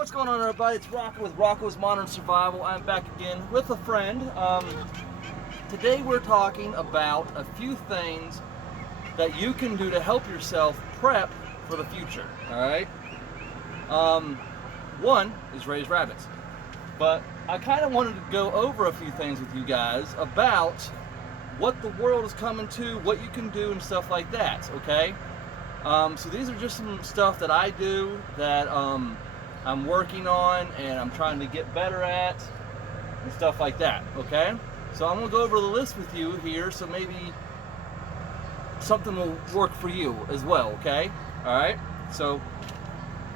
What's going on, everybody? It's Rocco with Rocco's Modern Survival. I'm back again with a friend. Today we're talking about a few things that you can do to help yourself prep for the future. Alright? One is raise rabbits. But I kind of wanted to go over a few things with you guys about what the world is coming to, what you can do, and stuff like that. Okay? So these are just some stuff that I do that I'm working on and I'm trying to get better at and stuff like that, okay? So I'm gonna go over the list with you here, so maybe something will work for you as well, okay? All right, so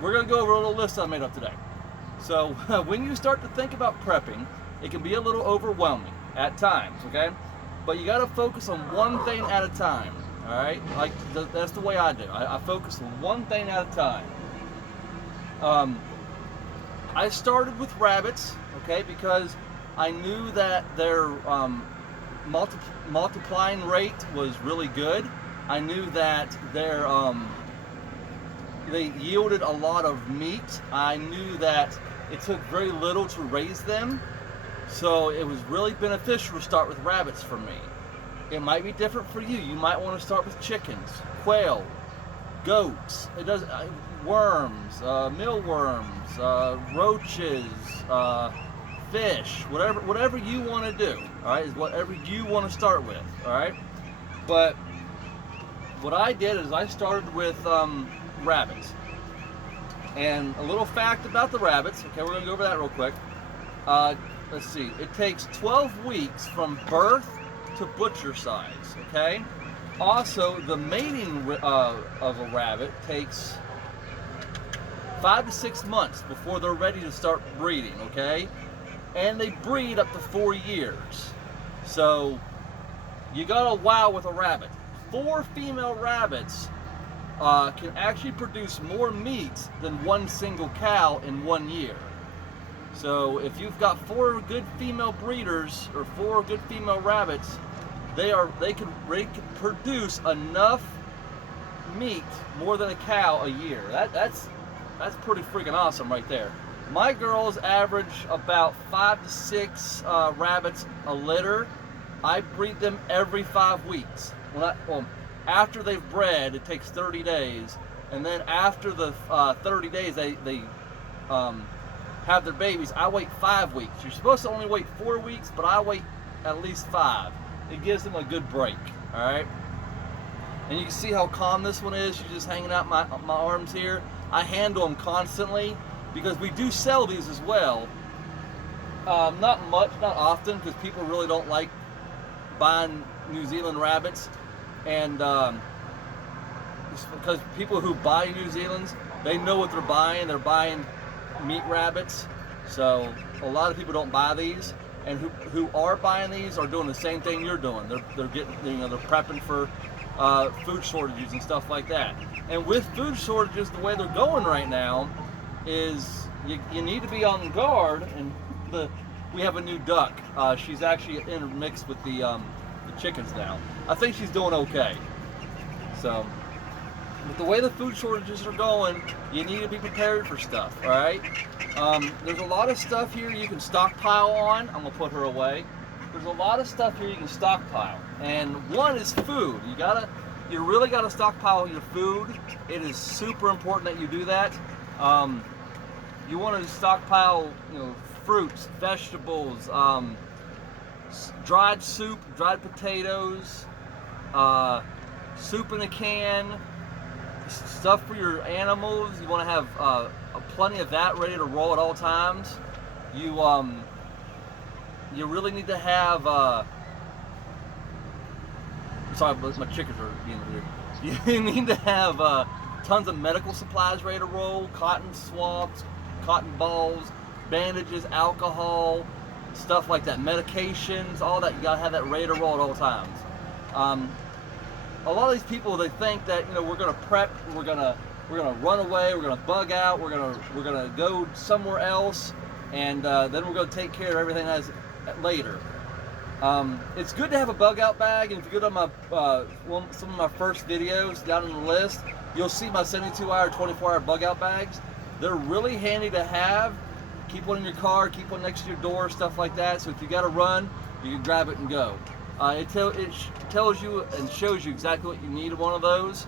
we're gonna go over a little list I made up today. So when you start to think about prepping, it can be a little overwhelming at times, okay? But you gotta focus on one thing at a time, all right? Like, that's the way I do. I focus on one thing at a time. I started with rabbits, okay, because I knew that their multiplying rate was really good. I knew that they yielded a lot of meat. I knew that it took very little to raise them, so it was really beneficial to start with rabbits for me. It might be different for you. You might want to start with chickens, quail, goats. It does. Worms, mealworms, roaches, fish, whatever you want to do. All right, is whatever you want to start with. All right, but what I did is I started with rabbits. And a little fact about the rabbits. Okay, we're gonna go over that real quick. Let's see. It takes 12 weeks from birth to butcher size. Okay. Also, the mating of a rabbit takes 5 to 6 months before they're ready to start breeding, okay? And they breed up to 4 years. So you got a while with a rabbit. 4 female rabbits can actually produce more meat than one single cow in 1 year. So if you've got 4 good female breeders or 4 good female rabbits, they can produce enough meat more than a cow a year. That's pretty freaking awesome right there. My girls average about 5 to 6 rabbits a litter. I breed them every 5 weeks. After they've bred, it takes 30 days. And then after the 30 days, they have their babies. I wait 5 weeks. You're supposed to only wait 4 weeks, but I wait at least 5. It gives them a good break, all right? And you can see how calm this one is. She's just hanging out my arms here. I handle them constantly because we do sell these as well. Not much, not often, because people really don't like buying New Zealand rabbits. And because people who buy New Zealand's, they know what they're buying. They're buying meat rabbits. So a lot of people don't buy these. And who are buying these are doing the same thing you're doing. They're getting, they're prepping for food shortages and stuff like that. And with food shortages, the way they're going right now is you need to be on guard. And we have a new duck. She's actually intermixed with the chickens now. I think she's doing okay. So, with the way the food shortages are going, you need to be prepared for stuff. All right. There's a lot of stuff here you can stockpile on. I'm gonna put her away. There's a lot of stuff here you can stockpile, and one is food. You really gotta stockpile your food. It is super important that you do that. You want to stockpile, fruits, vegetables, dried soup, dried potatoes, soup in a can, stuff for your animals. You want to have plenty of that ready to roll at all times. You really need to have. Sorry, my chickens are being weird. You need to have tons of medical supplies ready to roll: cotton swabs, cotton balls, bandages, alcohol, stuff like that, medications, all that. You gotta have that ready to roll at all times. A lot of these people, they think that we're gonna prep, we're gonna run away, we're gonna bug out, we're gonna go somewhere else, and then we're gonna take care of everything later. It's good to have a bug out bag, and if you go to some of my first videos down in the list, you'll see my 72-hour, 24-hour bug out bags. They're really handy to have. Keep one in your car, keep one next to your door, stuff like that. So if you got to run, you can grab it and go. It tells you and shows you exactly what you need in one of those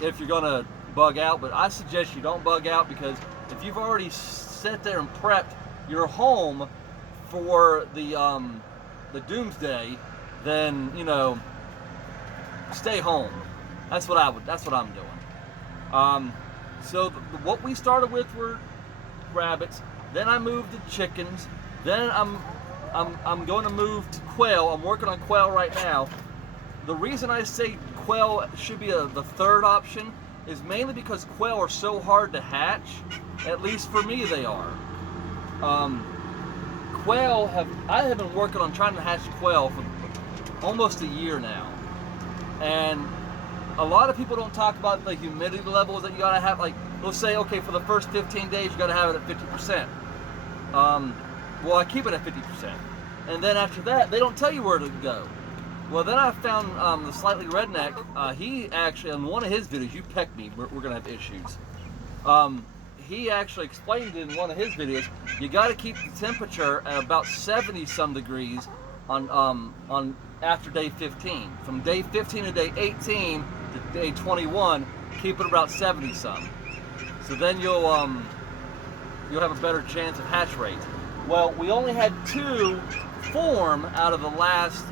if you're going to bug out. But I suggest you don't bug out, because if you've already sat there and prepped your home for the doomsday, then, you know, stay home. That's what I'm doing. So what we started with were rabbits. Then I moved to chickens. Then I'm going to move to quail. I'm working on quail right now. The reason I say quail should be the third option is mainly because quail are so hard to hatch. At least for me, they are. I have been working on trying to hatch quail for almost a year now, and a lot of people don't talk about the humidity levels that you gotta have. Like, they'll say, okay, for the first 15 days you gotta have it at 50%. Well, I keep it at 50%, and then after that they don't tell you where to go. Well, then I found the Slightly Redneck. He actually, on one of his videos, you pecked me, we're gonna have issues. He actually explained in one of his videos, you got to keep the temperature at about 70 some degrees on after day 15. From day 15 to day 18 to day 21, keep it about 70 some. So then you'll have a better chance of hatch rate. Well, we only had 2 form out of the last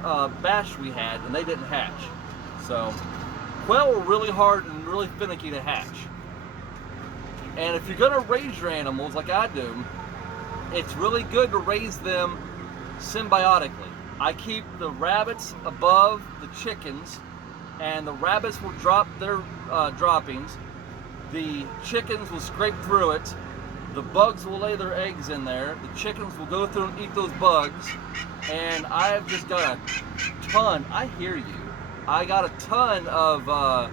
batch we had, and they didn't hatch. So quail were really hard and really finicky to hatch. And if you're going to raise your animals like I do, it's really good to raise them symbiotically. I keep the rabbits above the chickens, and the rabbits will drop their droppings. The chickens will scrape through it. The bugs will lay their eggs in there. The chickens will go through and eat those bugs. And I've just got a ton. I hear you. I got a ton of a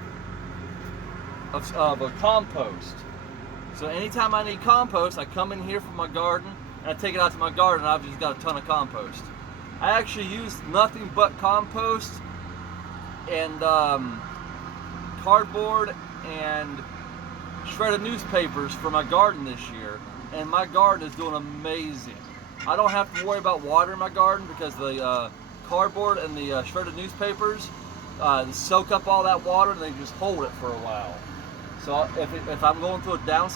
compost. So anytime I need compost, I come in here from my garden and I take it out to my garden, and I've just got a ton of compost. I actually used nothing but compost and cardboard and shredded newspapers for my garden this year, and my garden is doing amazing. I don't have to worry about watering my garden because the cardboard and the shredded newspapers soak up all that water, and they just hold it for a while. So if I'm going through a dry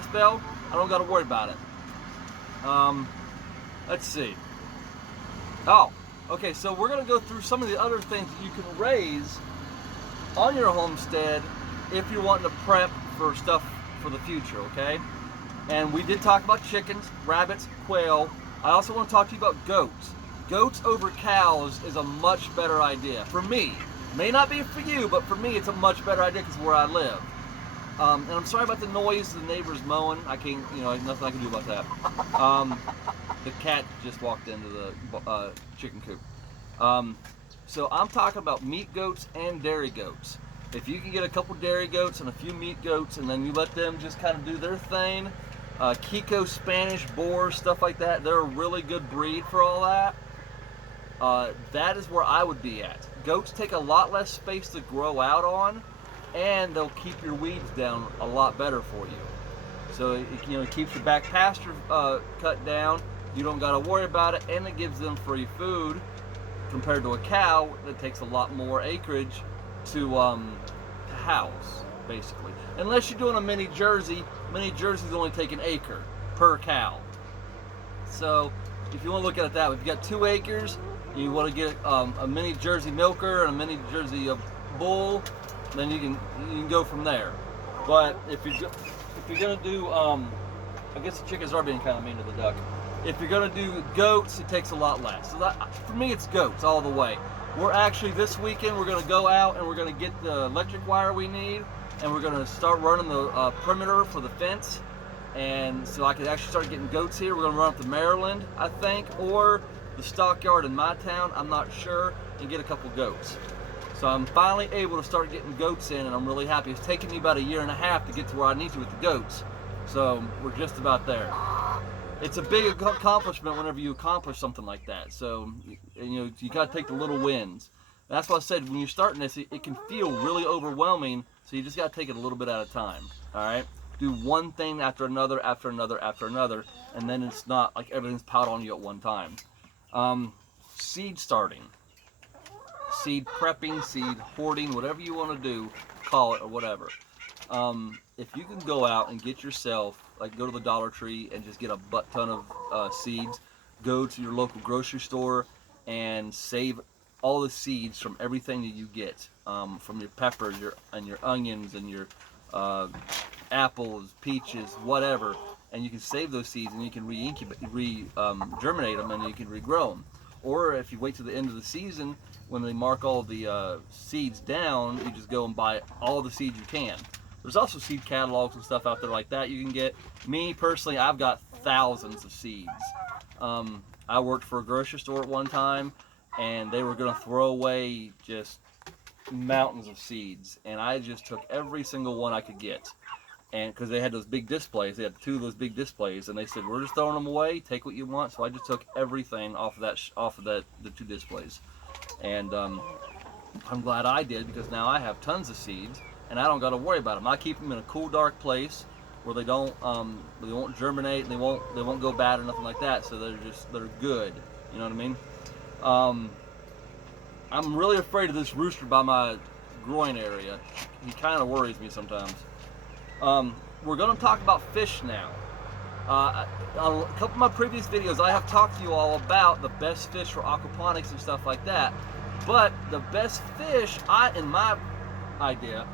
spell, I don't got to worry about it. Let's see. Oh, okay. So we're gonna go through some of the other things that you can raise on your homestead if you're wanting to prep for stuff for the future. Okay. And we did talk about chickens, rabbits, quail. I also want to talk to you about goats. Goats over cows is a much better idea for me. May not be for you, but for me it's a much better idea because where I live. And I'm sorry about the noise, the neighbors mowing. I can't, nothing I can do about that. The cat just walked into the chicken coop. So I'm talking about meat goats and dairy goats. If you can get a couple dairy goats and a few meat goats, and then you let them just kind of do their thing, Kiko Spanish boars, stuff like that, they're a really good breed for all that. That is where I would be at. Goats take a lot less space to grow out on, and they'll keep your weeds down a lot better for you. So it keeps your back pasture cut down. You don't got to worry about it, and it gives them free food compared to a cow that takes a lot more acreage to house, basically. Unless you're doing a mini Jersey. Mini Jersey's only take an acre per cow. So if you want to look at it that way, if you got 2 acres, you want to get a mini Jersey milker and a mini Jersey bull, then you can go from there. But if you're gonna do, I guess the chickens are being kind of mean to the duck. If you're gonna do goats, it takes a lot less. So for me, it's goats all the way. We're actually, this weekend, we're gonna go out and we're gonna get the electric wire we need, and we're gonna start running the perimeter for the fence. And so I could actually start getting goats here. We're gonna run up to Maryland, I think, or the stockyard in my town, I'm not sure, and get a couple goats. So I'm finally able to start getting goats in, and I'm really happy. It's taken me about 1.5 years to get to where I need to with the goats. So we're just about there. It's a big accomplishment whenever you accomplish something like that. So you got to take the little wins. That's why I said when you're starting this, it can feel really overwhelming So you just got to take it a little bit at a time. All right, do one thing after another, after another, after another, and then it's not like everything's piled on you at one time. Seed starting, seed prepping, seed hoarding, whatever you want to do, call it or whatever. If you can go out and get yourself, like go to the Dollar Tree and just get a butt ton of seeds, go to your local grocery store and save all the seeds from everything that you get, from your peppers, your onions, and your apples, peaches, whatever, and you can save those seeds and you can germinate them, and you can regrow them. Or if you wait to the end of the season, when they mark all the seeds down, you just go and buy all the seeds you can. There's also seed catalogs and stuff out there like that you can get. Me personally, I've got thousands of seeds. I worked for a grocery store at one time, and they were going to throw away just mountains of seeds, and I just took every single one I could get. And because they had those big displays, they had 2 of those big displays, and they said, we're just throwing them away, take what you want. So I just took everything off of the 2 displays, and I'm glad I did, because now I have tons of seeds and I don't got to worry about them. I keep them in a cool, dark place where they won't germinate, and they won't go bad or nothing like that. So they're good. You know what I mean? I'm really afraid of this rooster by my groin area. He kind of worries me sometimes. We're going to talk about fish now. A couple of my previous videos, I have talked to you all about the best fish for aquaponics and stuff like that. But the best fish, in my idea,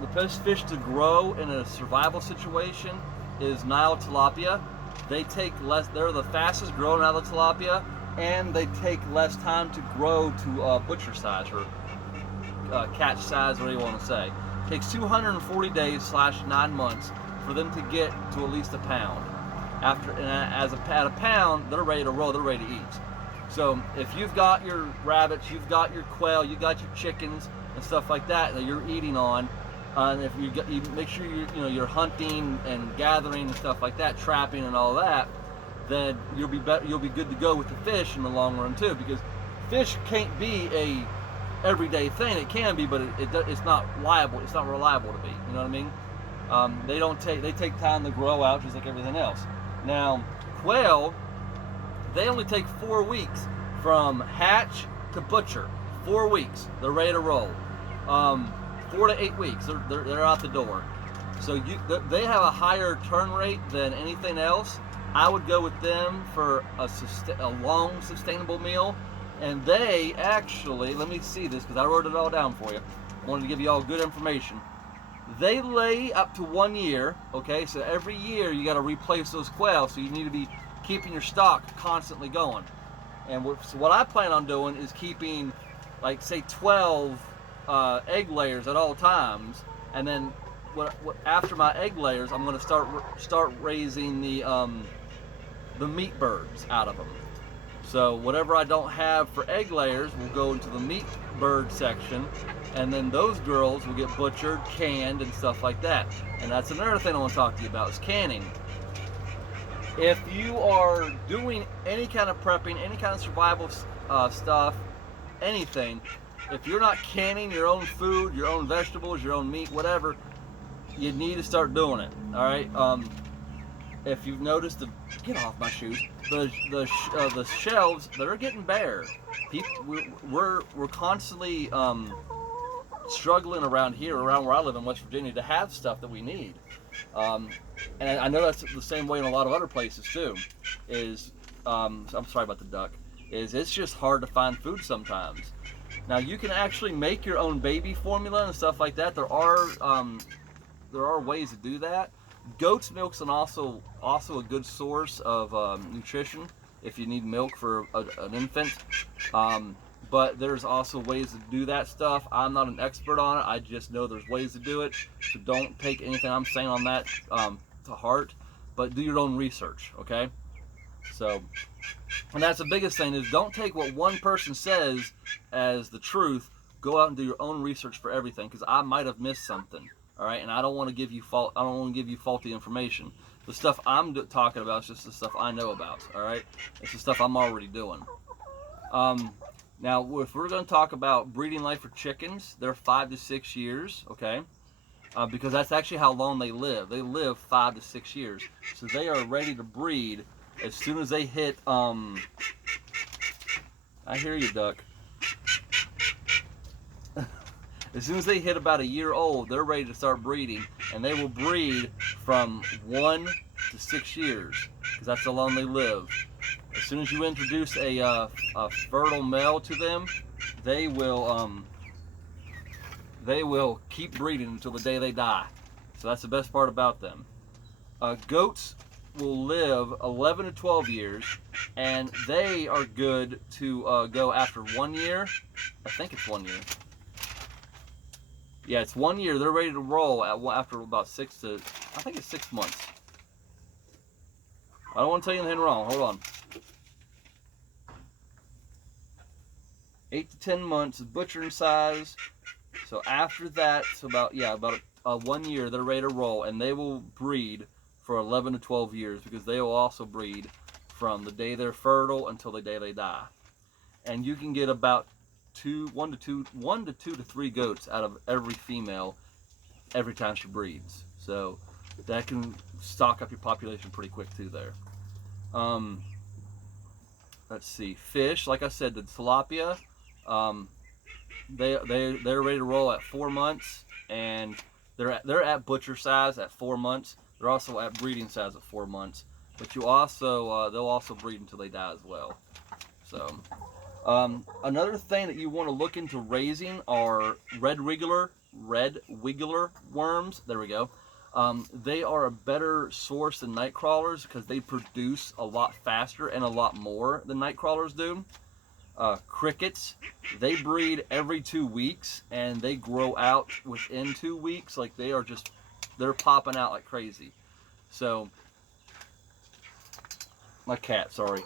the best fish to grow in a survival situation is Nile tilapia. They're the fastest growing out of the tilapia, and they take less time to grow to butcher size, or catch size, whatever you want to say. It takes 240 days / 9 months for them to get to at least a pound. At a pound, they're ready to roll, they're ready to eat. So if you've got your rabbits, you've got your quail, you've got your chickens and stuff like that you're eating on, and if you make sure you're hunting and gathering and stuff like that, trapping and all that, then you'll be good to go with the fish in the long run too. Because fish can't be a everyday thing. It can be, but it's not liable. It's not reliable to be. You know what I mean? They take time to grow out, just like everything else. Now, quail, they only take 4 weeks from hatch to butcher. 4 weeks, they're ready to roll. 4 to 8 weeks, they're out the door. So they have a higher turn rate than anything else. I would go with them for a long, sustainable meal. And they actually, let me see this, because I wrote it all down for you. I wanted to give you all good information. They lay up to 1 year, okay? So every year you got to replace those quail, so you need to be keeping your stock constantly going. And so what I plan on doing is keeping, like, say 12 egg layers at all times, and then after my egg layers, I'm going to start raising the meat birds out of them. So whatever I don't have for egg layers will go into the meat bird section, and then those girls will get butchered, canned, and stuff like that. And that's another thing I want to talk to you about, is canning. If you are doing any kind of prepping, any kind of survival stuff, anything, if you're not canning your own food, your own vegetables, your own meat, whatever, you need to start doing it. All right. If you've noticed, get off my shoes, the shelves, they're getting bare. We're constantly struggling around where I live in West Virginia, to have stuff that we need. And I know that's the same way in a lot of other places too. I'm sorry about the duck. It's just hard to find food sometimes. Now you can actually make your own baby formula and stuff like that. There are ways to do that. Goat's milk's also a good source of nutrition if you need milk for an infant. But there's also ways to do that stuff. I'm not an expert on it. I just know there's ways to do it. So don't take anything I'm saying on that to heart, but do your own research, okay? So, and that's the biggest thing, is don't take what one person says as the truth. Go out and do your own research for everything, because I might have missed something. All right, and I don't want to give you faulty information. The stuff I'm talking about is just the stuff I know about. All right, it's the stuff I'm already doing. Now, if we're going to talk about breeding life for chickens, they're 5 to 6 years. Okay, because that's actually how long they live. They live 5 to 6 years, so they are ready to breed as soon as they hit. I hear you, duck. As soon as they hit about a year old, they're ready to start breeding, and they will breed from 1 to 6 years, because that's how long they live. As soon as you introduce a fertile male to them, they will keep breeding until the day they die. So that's the best part about them. Goats will live 11 to 12 years, and they are good to go after 1 year. I think it's 1 year. Yeah, it's 1 year. They're ready to roll after about 6 to, I think it's 6 months. I don't want to tell you anything wrong. Hold on. 8 to 10 months is butchering size. So after that, it's about 1 year, they're ready to roll, and they will breed for 11 to 12 years, because they will also breed from the day they're fertile until the day they die. And you can get about 1 to 2 to 3 goats out of every female every time she breeds. So that can stock up your population pretty quick too there. Let's see, fish, like I said, the tilapia, they're ready to roll at 4 months, and they're at butcher size at 4 months. They're also at breeding size at 4 months, but they'll also breed until they die as well. So another thing that you want to look into raising are red wiggler worms. There we go. They are a better source than night crawlers because they produce a lot faster and a lot more than night crawlers do. Crickets, they breed every 2 weeks, and they grow out within 2 weeks. Like they're popping out like crazy. So, my cat, sorry.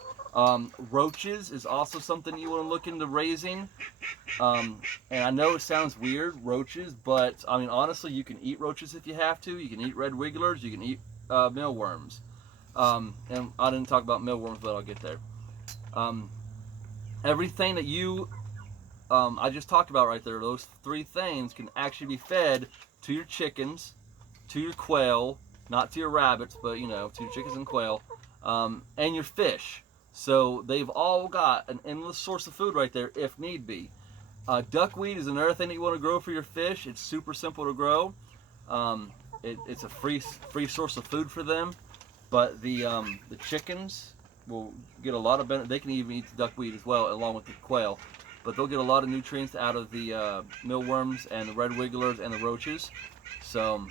Roaches is also something you want to look into raising. And I know it sounds weird, roaches, but I mean, honestly, you can eat roaches if you have to. You can eat red wigglers, you can eat mealworms. And I didn't talk about mealworms, but I'll get there. Everything that I just talked about right there, those 3 things can actually be fed to your chickens, to your quail, not to your rabbits, but to your chickens and quail, and your fish. So they've all got an endless source of food right there if need be. Duckweed is another thing that you want to grow for your fish. It's super simple to grow. It's a free source of food for them. But the chickens will get a lot of benefit. They can even eat the duckweed as well, along with the quail. But they'll get a lot of nutrients out of the mealworms and the red wigglers and the roaches. So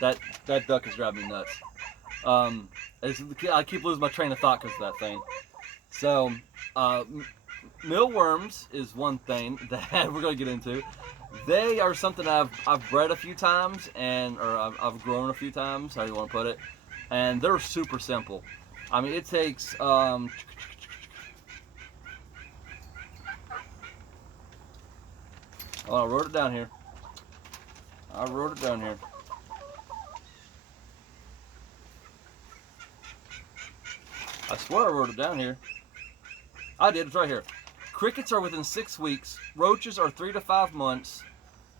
that duck is driving me nuts. I keep losing my train of thought because of that thing. So mealworms is one thing that we're going to get into. They are something I've bred a few times, or I've grown a few times, how you want to put it, and they're super simple. I mean, it takes oh, I wrote it down here. I swear I wrote it down here. I did. It's right here. Crickets are within 6 weeks. Roaches are 3 to 5 months.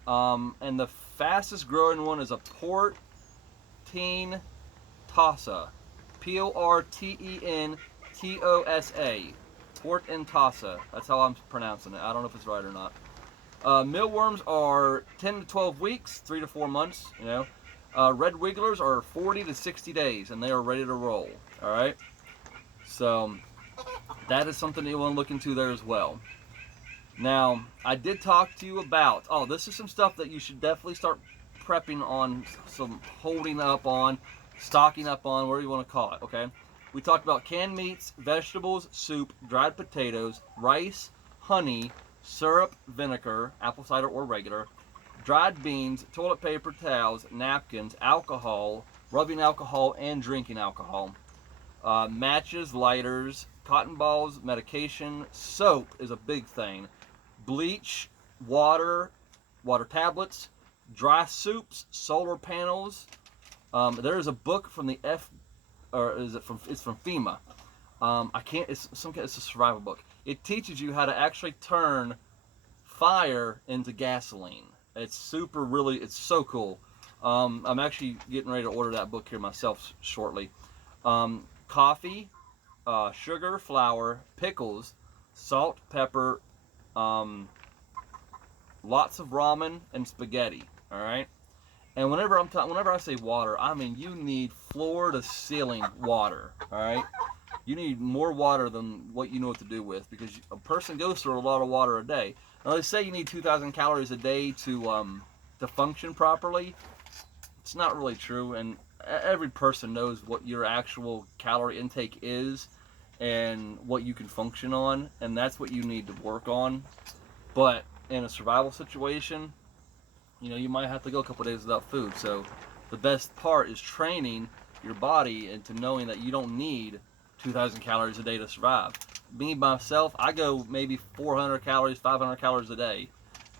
And the fastest growing one is a Portentassa. Portentassa. Portentassa. That's how I'm pronouncing it. I don't know if it's right or not. Mealworms are 10 to 12 weeks, 3 to 4 months. Red wigglers are 40 to 60 days, and they are ready to roll. All right. So that is something that you want to look into there as well. Now, I did talk to you about, this is some stuff that you should definitely start prepping on, some holding up on, stocking up on, whatever you want to call it, okay? We talked about canned meats, vegetables, soup, dried potatoes, rice, honey, syrup, vinegar, apple cider or regular, dried beans, toilet paper, towels, napkins, alcohol, rubbing alcohol, and drinking alcohol. Matches, lighters, cotton balls, medication, soap is a big thing. Bleach, water tablets, dry soups, solar panels. There is a book from the it's from FEMA. It's a survival book. It teaches you how to actually turn fire into gasoline. It's super, really, it's so cool. I'm actually getting ready to order that book here myself shortly. Coffee, sugar, flour, pickles, salt, pepper, um, lots of ramen and spaghetti. All right. And whenever I say water, I mean you need floor to ceiling water. All right. You need more water than what you know what to do with, because a person goes through a lot of water a day. Now they say you need 2,000 calories a day to function properly. It's not really true, and every person knows what your actual calorie intake is and what you can function on, and that's what you need to work on. But in a survival situation, you might have to go a couple days without food. So the best part is training your body into knowing that you don't need 2,000 calories a day to survive. Me myself, I go maybe 400 calories, 500 calories a day,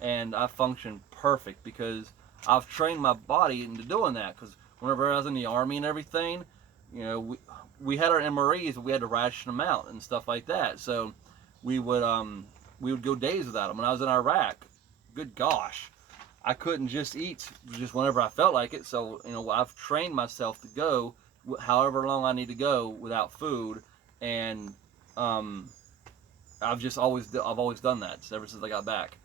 and I function perfect because I've trained my body into doing that. Because whenever I was in the army and everything, we had our MREs, but we had to ration them out and stuff like that. So we would we would go days without them. When I was in Iraq, good gosh, I couldn't just eat just whenever I felt like it. So I've trained myself to go however long I need to go without food, and I've always done that ever since I got back.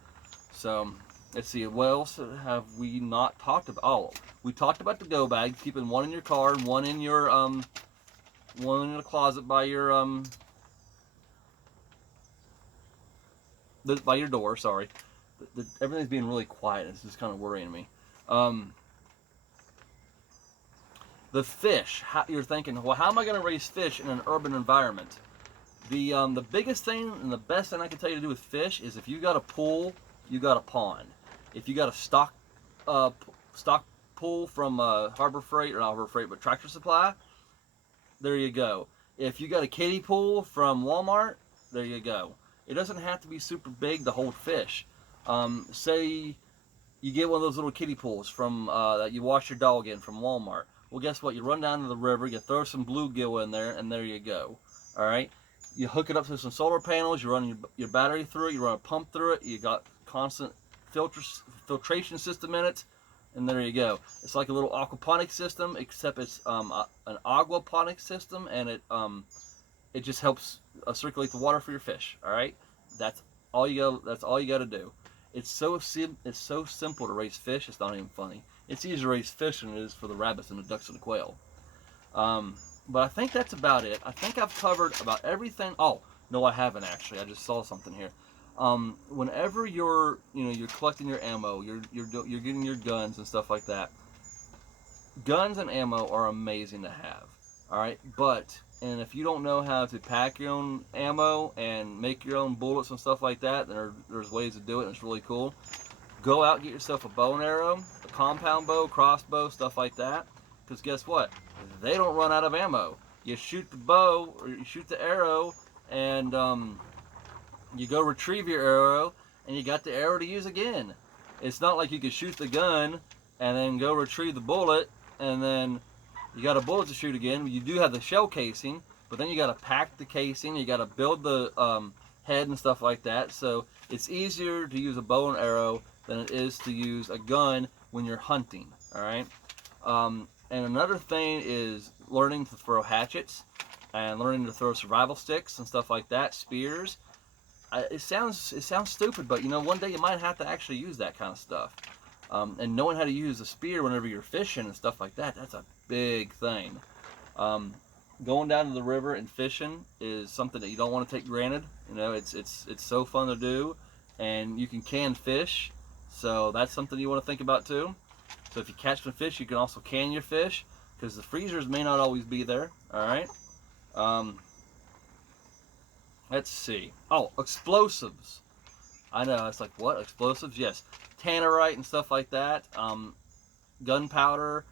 So let's see, what else have we not talked about? Oh, we talked about the go bag, keeping one in your car and one in the closet by your by your door. Sorry, everything's being really quiet. It's just kind of worrying me. The fish. You're thinking, well, how am I going to raise fish in an urban environment? The biggest thing and the best thing I can tell you to do with fish is if you got a pool, you got a pond. If you got a stock pool from Harbor Freight, or not Harbor Freight, but Tractor Supply, there you go. If you got a kiddie pool from Walmart, there you go. It doesn't have to be super big to hold fish. Say you get one of those little kiddie pools from that you wash your dog in from Walmart. Well, guess what? You run down to the river, you throw some bluegill in there, and there you go. All right. You hook it up to some solar panels. You run your battery through it. You run a pump through it. You got constant filtration system in it, and there you go. It's like a little aquaponic system, except it's an aquaponic system, and it just helps circulate the water for your fish. All right. That's all you got. That's all you got to do. It's so simple to raise fish. It's not even funny. It's easier to raise fish than it is for the rabbits and the ducks and the quail. But I think that's about it. I think I've covered about everything. Oh no, I haven't actually. I just saw something here. Whenever you're collecting your ammo, you're getting your guns and stuff like that. Guns and ammo are amazing to have. All right, and if you don't know how to pack your own ammo and make your own bullets and stuff like that, then there's ways to do it, and it's really cool. Go out and get yourself a bow and arrow, a compound bow, crossbow, stuff like that. Because guess what? They don't run out of ammo. You shoot the bow or you shoot the arrow, and you go retrieve your arrow, and you got the arrow to use again. It's not like you can shoot the gun and then go retrieve the bullet, and then you got a bullet to shoot again. You do have the shell casing, but then you got to pack the casing. You got to build the head and stuff like that. So it's easier to use a bow and arrow than it is to use a gun when you're hunting. All right. And another thing is learning to throw hatchets and learning to throw survival sticks and stuff like that, spears. It sounds stupid, but one day you might have to actually use that kind of stuff. And knowing how to use a spear whenever you're fishing and stuff like that, that's a big thing. Going down to the river and fishing is something that you don't want to take granted. It's so fun to do, and you can fish, so that's something you want to think about too. So if you catch some fish, you can also can your fish, because the freezers may not always be there. All right. Let's see. Oh, explosives. I know, it's like, what? Explosives? Yes. Tannerite and stuff like that. Gunpowder.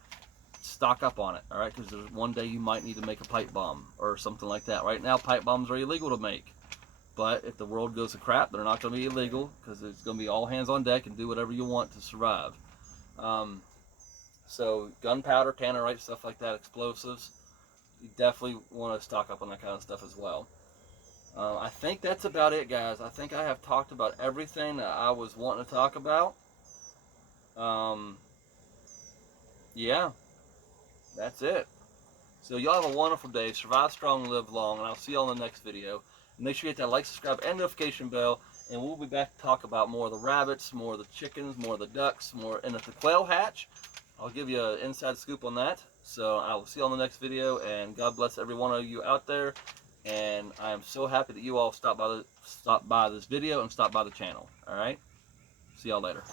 Stock up on it, all right? Because one day you might need to make a pipe bomb or something like that. Right now, pipe bombs are illegal to make. But if the world goes to crap, they're not going to be illegal, because it's going to be all hands on deck and do whatever you want to survive. So gunpowder, tannerite, stuff like that, explosives. You definitely want to stock up on that kind of stuff as well. I think that's about it, guys. I think I have talked about everything that I was wanting to talk about. Yeah, that's it. So y'all have a wonderful day. Survive strong, live long, and I'll see y'all in the next video. Make sure you hit that like, subscribe, and notification bell, and we'll be back to talk about more of the rabbits, more of the chickens, more of the ducks, more, and if the quail hatch, I'll give you an inside scoop on that. So I will see you on the next video, and God bless every one of you out there. And I am so happy that you all stopped by this video and stopped by the channel. All right, see y'all later.